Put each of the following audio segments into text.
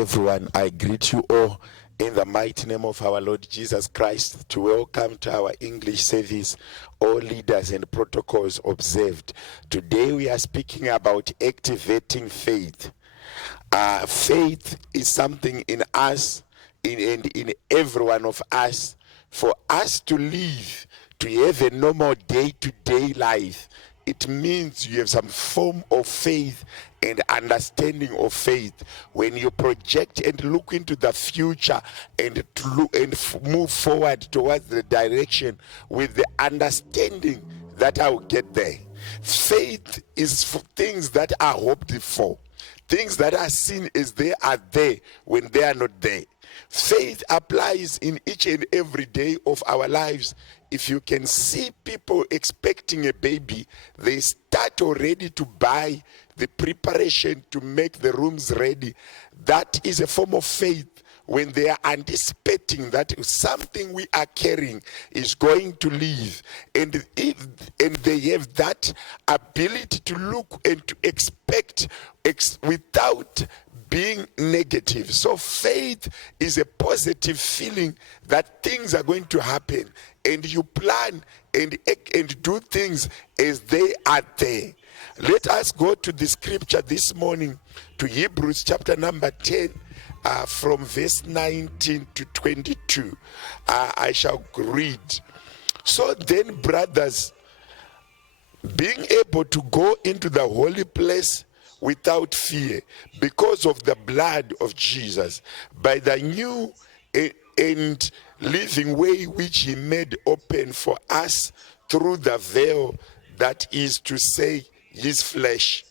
everyone. I greet you all in the mighty name of our Lord Jesus Christ. To welcome to our English service, all leaders and protocols observed. Today we are speaking about activating faith. Faith is something in us, in every one of us, for us to live, to have a normal day-to-day life. It means you have some form of faith and understanding of faith. When you project and look into the future and move forward towards the direction with the understanding that I will get there. Faith is for things that are hoped for. Things that are seen as they are there when they are not there. Faith applies in each and every day of our lives. If you can see people expecting a baby, they start already to buy the preparation to make the rooms ready. That is a form of faith when they are anticipating that something we are carrying is going to live. And they have that ability to look and to expect without being negative. So faith is a positive feeling that things are going to happen, and you plan and do things as they are there. Let us go to the scripture this morning, to Hebrews chapter number 10, from verse 19 to 22. I shall read. So then, brothers, being able to go into the holy place without fear, because of the blood of Jesus, by the new and living way which he made open for us through the veil, that is to say, his flesh.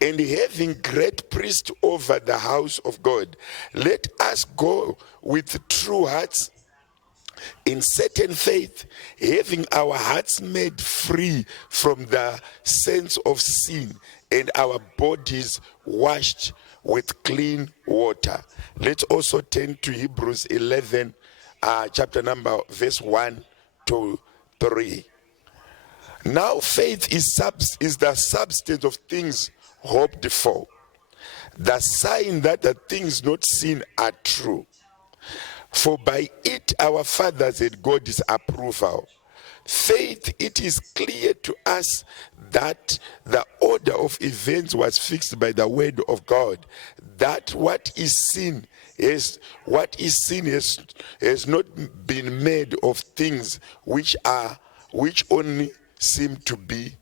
And having great priest over the house of God, let us go with true hearts in certain faith, having our hearts made free from the sense of sin and our bodies washed with clean water. Let's also turn to Hebrews 11, chapter number verse 1 to 3. Now faith is the substance of things hoped for, the sign that the things not seen are true. For by it our fathers had God's approval. Faith, it is clear to us that the order of events was fixed by the word of God, that what is seen has not been made of things which only seem to be.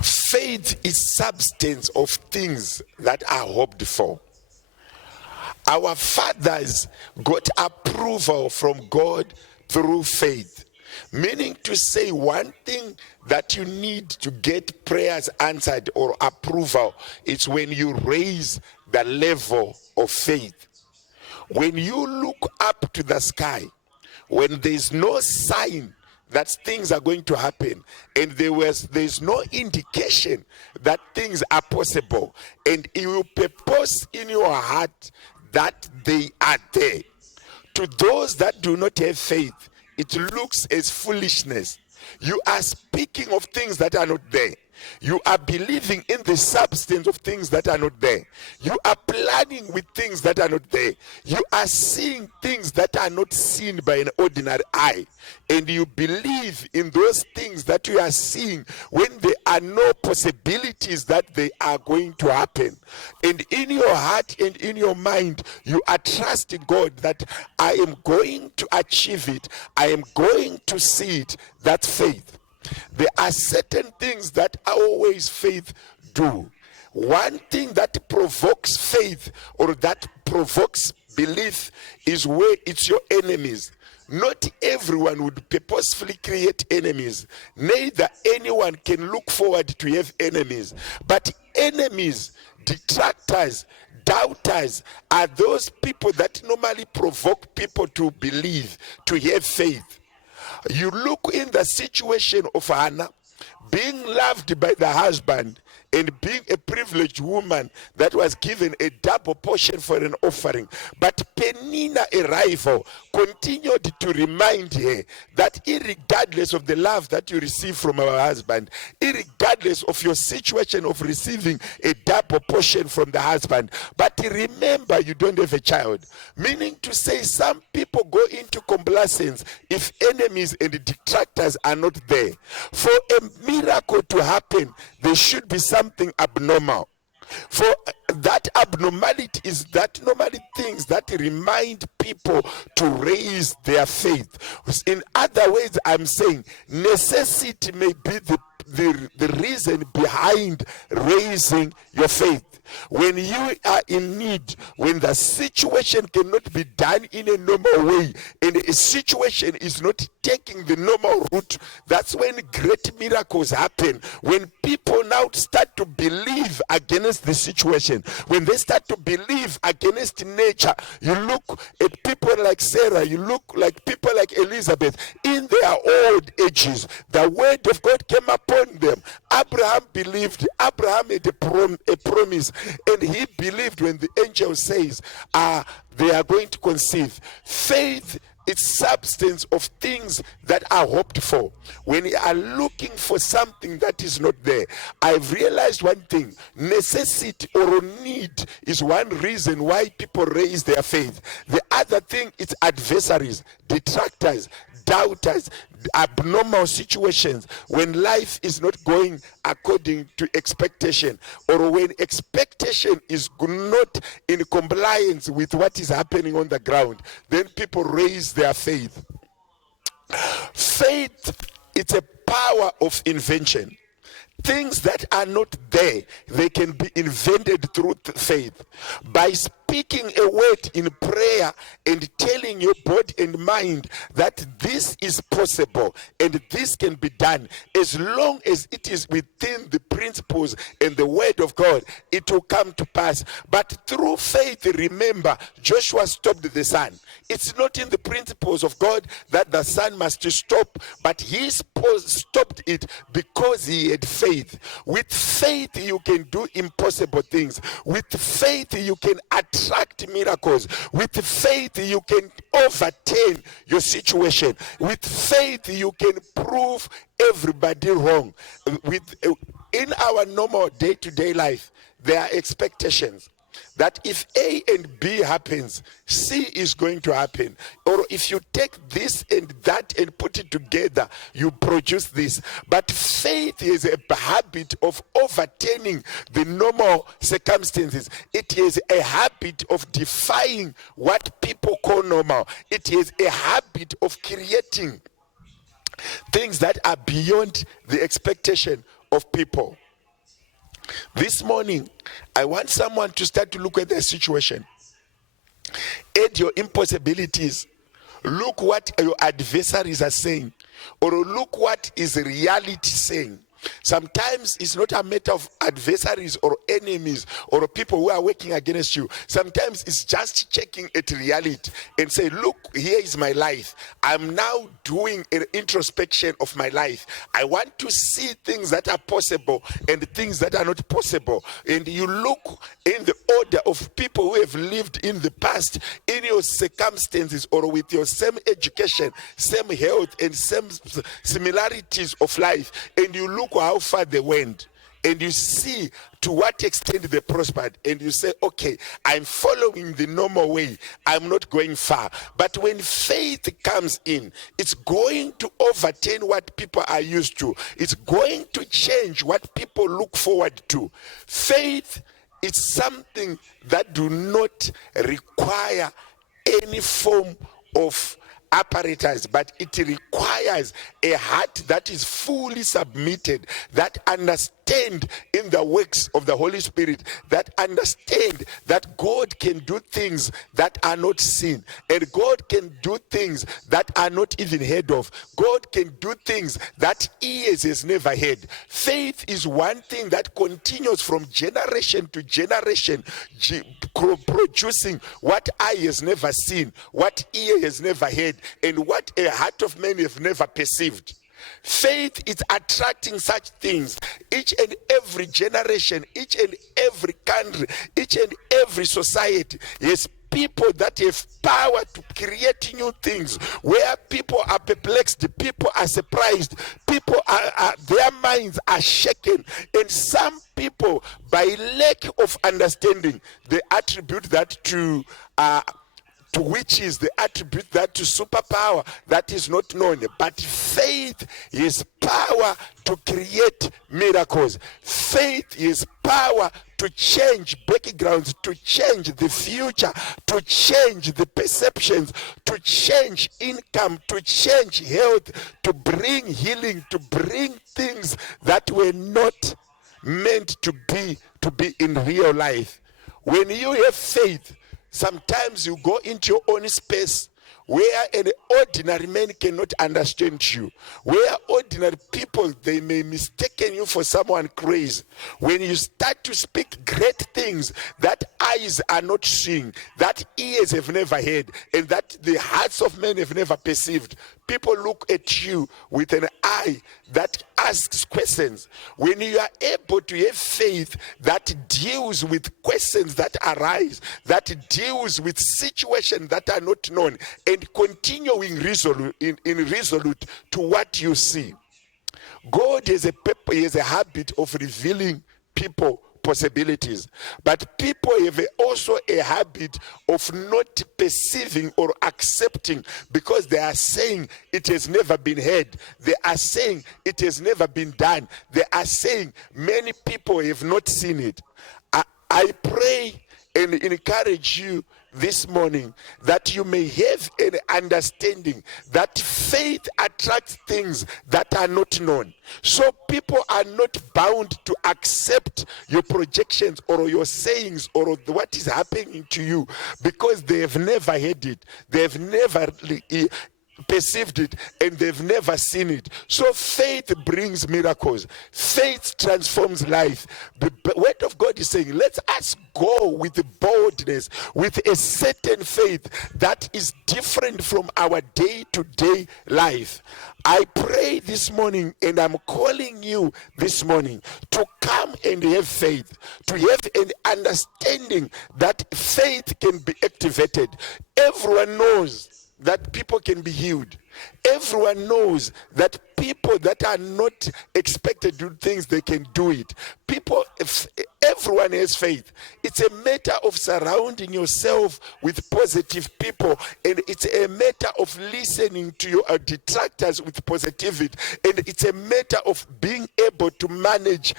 Faith is substance of things that are hoped for. Our fathers got approval from God through faith, meaning to say one thing that you need to get prayers answered or approval is when you raise the level of faith. When you look up to the sky, when there's no sign that things are going to happen, and there's no indication that things are possible, and you will purpose in your heart that they are there. To those that do not have faith, it looks as foolishness. You are speaking of things that are not there. You are believing in the substance of things that are not there. You are planning with things that are not there. You are seeing things that are not seen by an ordinary eye. And you believe in those things that you are seeing when there are no possibilities that they are going to happen. And in your heart and in your mind, you are trusting God that I am going to achieve it. I am going to see it. That's faith. There are certain things that always faith do. One thing that provokes faith or that provokes belief is where it's your enemies. Not everyone would purposefully create enemies. Neither anyone can look forward to have enemies. But enemies, detractors, doubters are those people that normally provoke people to believe, to have faith. You look in the situation of Hannah, being loved by the husband and being a privileged woman that was given a double portion for an offering. But Penina arrival continued to remind her that irregardless of the love that you receive from our husband, irregardless of your situation of receiving a double portion from the husband, but remember you don't have a child. Meaning to say, some people go into complacence if enemies and detractors are not there. For a miracle to happen, there should be something abnormal. For that abnormality is that normally things that remind people to raise their faith. In other words, I'm saying necessity may be the reason behind raising your faith. When you are in need, when the situation cannot be done in a normal way, and a situation is not taking the normal route, that's when great miracles happen. When people now start to believe against the situation, when they start to believe against nature, you look at people like Sarah, you look like people like Elizabeth, in their old ages, the word of God came upon them. Abraham believed, Abraham had a promise, and he believed when the angel says they are going to conceive. Faith is substance of things that are hoped for. When you are looking for something that is not there, I've realized one thing: necessity or need is one reason why people raise their faith. The other thing is adversaries, detractors, doubters, abnormal situations, when life is not going according to expectation, or when expectation is not in compliance with what is happening on the ground, then people raise their faith. Faith is a power of invention. Things that are not there, they can be invented through faith. By speaking a word in prayer and telling your body and mind that this is possible and this can be done, as long as it is within the principles and the word of God, it will come to pass. But through faith, remember, Joshua stopped the sun. It's not in the principles of God that the sun must stop, but he stopped it because he had faith. With faith, you can do impossible things. With faith, you can attract miracles. With faith, you can overturn your situation. With faith, you can prove everybody wrong. In our normal day-to-day life, there are expectations that if A and B happens, C is going to happen. Or if you take this and that and put it together, you produce this. But faith is a habit of overturning the normal circumstances. It is a habit of defying what people call normal. It is a habit of creating things that are beyond the expectation of people. This morning, I want someone to start to look at their situation, at your impossibilities. Look what your adversaries are saying, or look what is reality saying. Sometimes it's not a matter of adversaries or enemies or people who are working against you. Sometimes it's just checking at reality and say, look, here is my life. I'm now doing an introspection of my life. I want to see things that are possible and things that are not possible. And you look in the order of people who have lived in the past, in your circumstances, or with your same education, same health, and same similarities of life, and you look how far they went, and you see to what extent they prospered, and you say, okay, I'm following the normal way, I'm not going far. But when faith comes in, it's going to overturn what people are used to. It's going to change what people look forward to. Faith is something that do not require any form of apparatus, but it requires a heart that is fully submitted, that understand in the works of the Holy Spirit, that understand that God can do things that are not seen, and God can do things that are not even heard of. God can do things that ears has never heard. Faith is one thing that continues from generation to generation, producing what eye has never seen, what ear has never heard, and what a heart of man have never perceived. Faith is attracting such things. Each and every generation, each and every country, each and every society has people that have power to create new things, where people are perplexed, people are surprised, people are their minds are shaken, and some people, by lack of understanding, they attribute that to witches, they attribute that to superpower that is not known. But faith is power to create miracles. Faith is power to change backgrounds, to change the future, to change the perceptions, to change income, to change health, to bring healing, to bring things that were not meant to be in real life. When you have faith, sometimes you go into your own space where an ordinary man cannot understand you, where ordinary people, they may mistaken you for someone crazy. When you start to speak great things that eyes are not seeing, that ears have never heard, and that the hearts of men have never perceived, people look at you with an eye that asks questions. When you are able to have faith that deals with questions that arise, that deals with situations that are not known, and continuing resolute to what you see. God has a habit of revealing people possibilities, but people have also a habit of not perceiving or accepting, because they are saying it has never been heard, they are saying it has never been done, they are saying many people have not seen it. I pray and encourage you this morning that you may have an understanding that faith attracts things that are not known. So people are not bound to accept your projections or your sayings or what is happening to you, because they have never heard it, they have never perceived it, and they've never seen it. So faith brings miracles. Faith transforms life. The word of God is saying, let us go with boldness, with a certain faith that is different from our day-to-day life. I pray this morning, and I'm calling you this morning to come and have faith, to have an understanding that faith can be activated. Everyone knows that people can be healed. Everyone knows that people that are not expected to do things, they can do it. Everyone has faith. It's a matter of surrounding yourself with positive people, and it's a matter of listening to your detractors with positivity, and it's a matter of being able to manage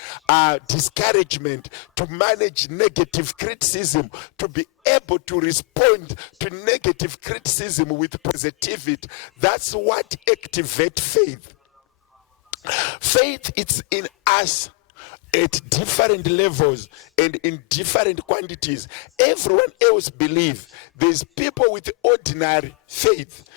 discouragement, to manage negative criticism, to be able to respond to negative criticism with positivity. That's what activates faith. Faith is in us at different levels and in different quantities. Everyone else believes. There's people with ordinary faith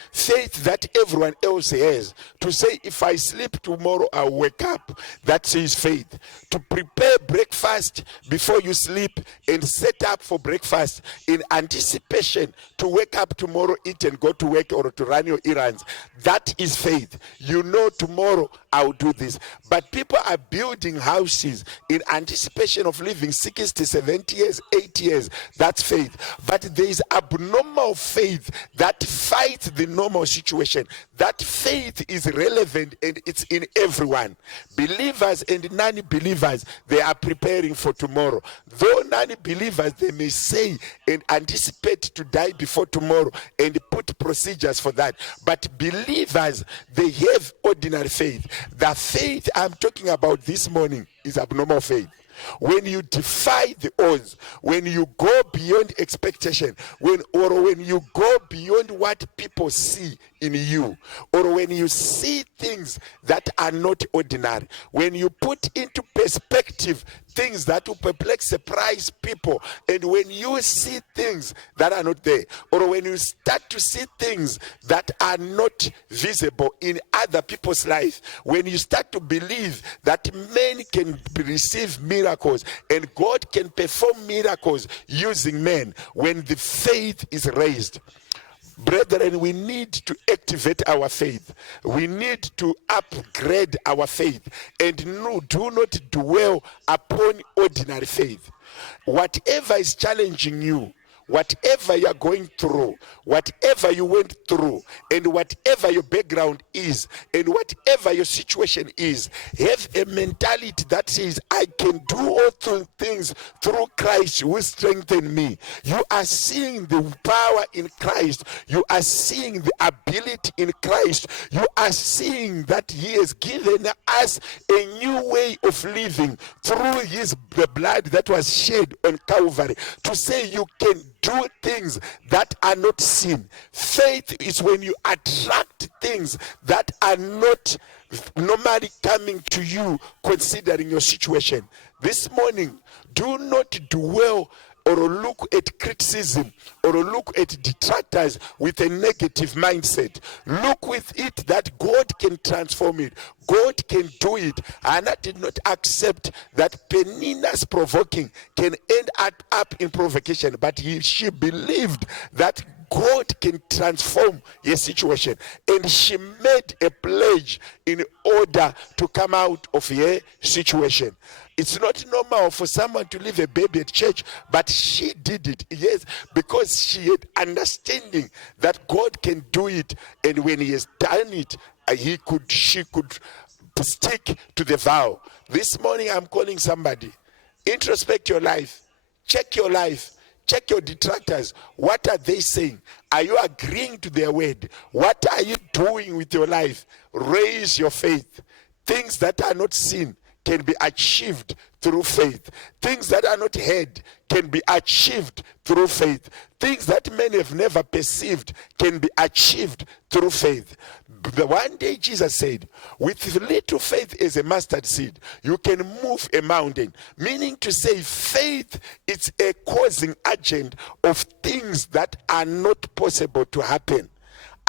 that everyone else has. To say, if I sleep tomorrow, I'll wake up. That is faith. To prepare breakfast before you sleep and set up for breakfast in anticipation to wake up tomorrow, eat and go to work or to run your errands. That is faith. You know, tomorrow I'll do this. But people are building houses in anticipation of living 60, 70 years, 80 years. That's faith. But there is abnormal faith that fights the normal situation. That faith is relevant, and it's in everyone. Believers and non-believers, they are preparing for tomorrow. Though non-believers, they may say and anticipate to die before tomorrow and put procedures for that. But believers, they have ordinary faith. The faith I'm talking about this morning is abnormal faith. When you defy the odds, when you go beyond expectation, when you go beyond what people see in you, or when you see things that are not ordinary, when you put into perspective things that will perplex, surprise people, and when you see things that are not there, or when you start to see things that are not visible in other people's life, when you start to believe that men can receive miracles and God can perform miracles using men, when the faith is raised, Brethren, we need to activate our faith. We need to upgrade our faith and no, do not dwell upon ordinary faith. Whatever is challenging you, whatever you are going through, whatever you went through, and whatever your background is, and whatever your situation is, have a mentality that says, I can do all things through Christ who strengthens me. You are seeing the power in Christ. You are seeing the ability in Christ. You are seeing that he has given us a new way of living through the blood that was shed on Calvary, to say you can do things that are not seen. Faith is when you attract things that are not normally coming to you considering your situation. This morning, do not dwell or look at criticism or look at detractors with a negative mindset. Look with it that God can transform it. God can do it. Anna did not accept that Penina's provoking can end up in provocation, but she believed that God can transform your situation, and she made a pledge in order to come out of her situation. It's not normal for someone to leave a baby at church, but she did it. Yes, because she had understanding that God can do it, and when he has done it, she could stick to the vow. This morning I'm calling somebody. Introspect your life. Check your life. Check your detractors. What are they saying? Are you agreeing to their word? What are you doing with your life? Raise your faith. Things that are not seen can be achieved through faith. Things that are not heard can be achieved through faith. Things that many have never perceived can be achieved through faith. The one day Jesus said, with little faith as a mustard seed, you can move a mountain. Meaning to say, faith is a causing agent of things that are not possible to happen.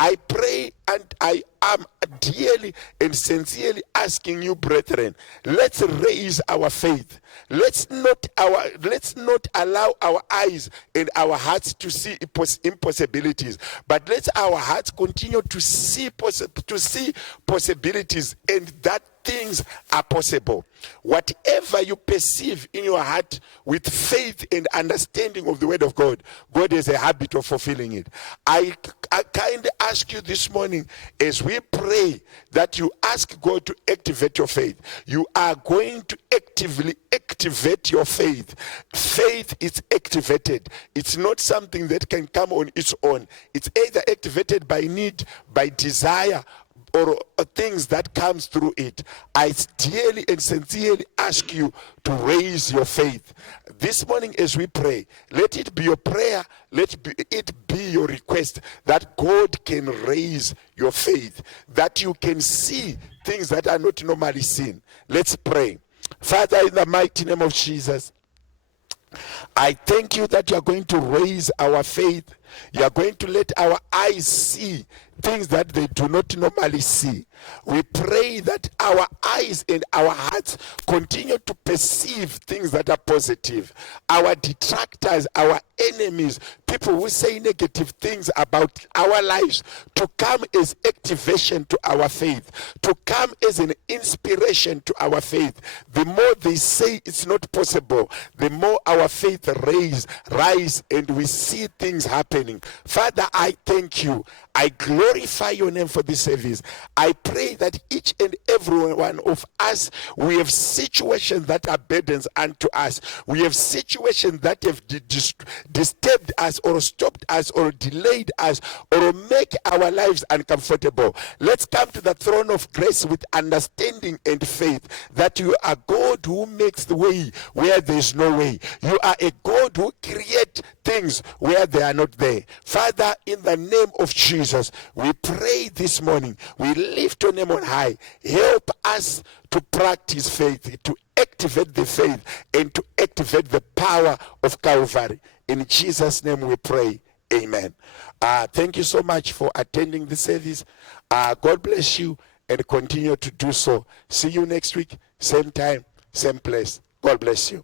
I pray and I am dearly and sincerely asking you, brethren, let's raise our faith. Let's not allow our eyes and our hearts to see impossibilities, but let our hearts continue to see possibilities, and that things are possible. Whatever you perceive in your heart with faith and understanding of the word of God, God has a habit of fulfilling it. I kindly ask you this morning, as we pray, that you ask God to activate your faith. You are going to actively activate your faith. Faith is activated. It's not something that can come on its own. It's either activated by need, by desire, or things that comes through it. I dearly and sincerely ask you to raise your faith. This morning as we pray, let it be your prayer, let it be your request that God can raise your faith, that you can see things that are not normally seen. Let's pray. Father, in the mighty name of Jesus, I thank you that you are going to raise our faith. You are going to let our eyes see things that they do not normally see. We pray that our eyes and our hearts continue to perceive things that are positive. Our detractors, our enemies, people who say negative things about our lives, to come as activation to our faith, to come as an inspiration to our faith. The more they say it's not possible, the more our faith rise and we see things happening. Father, I thank you. I glorify your name for this service. I pray that each and every one of us, we have situations that are burdens unto us. We have situations that have disturbed us or stopped us or delayed us or make our lives uncomfortable. Let's come to the throne of grace with understanding and faith that you are God who makes the way where there is no way. You are a God who creates things where they are not there. Father, in the name of Jesus, we pray this morning. We lift your name on high. Help us to practice faith, to activate the faith, and to activate the power of Calvary. In Jesus' name we pray. Amen. Thank you so much for attending the service. God bless you and continue to do so. See you next week, same time, same place. God bless you.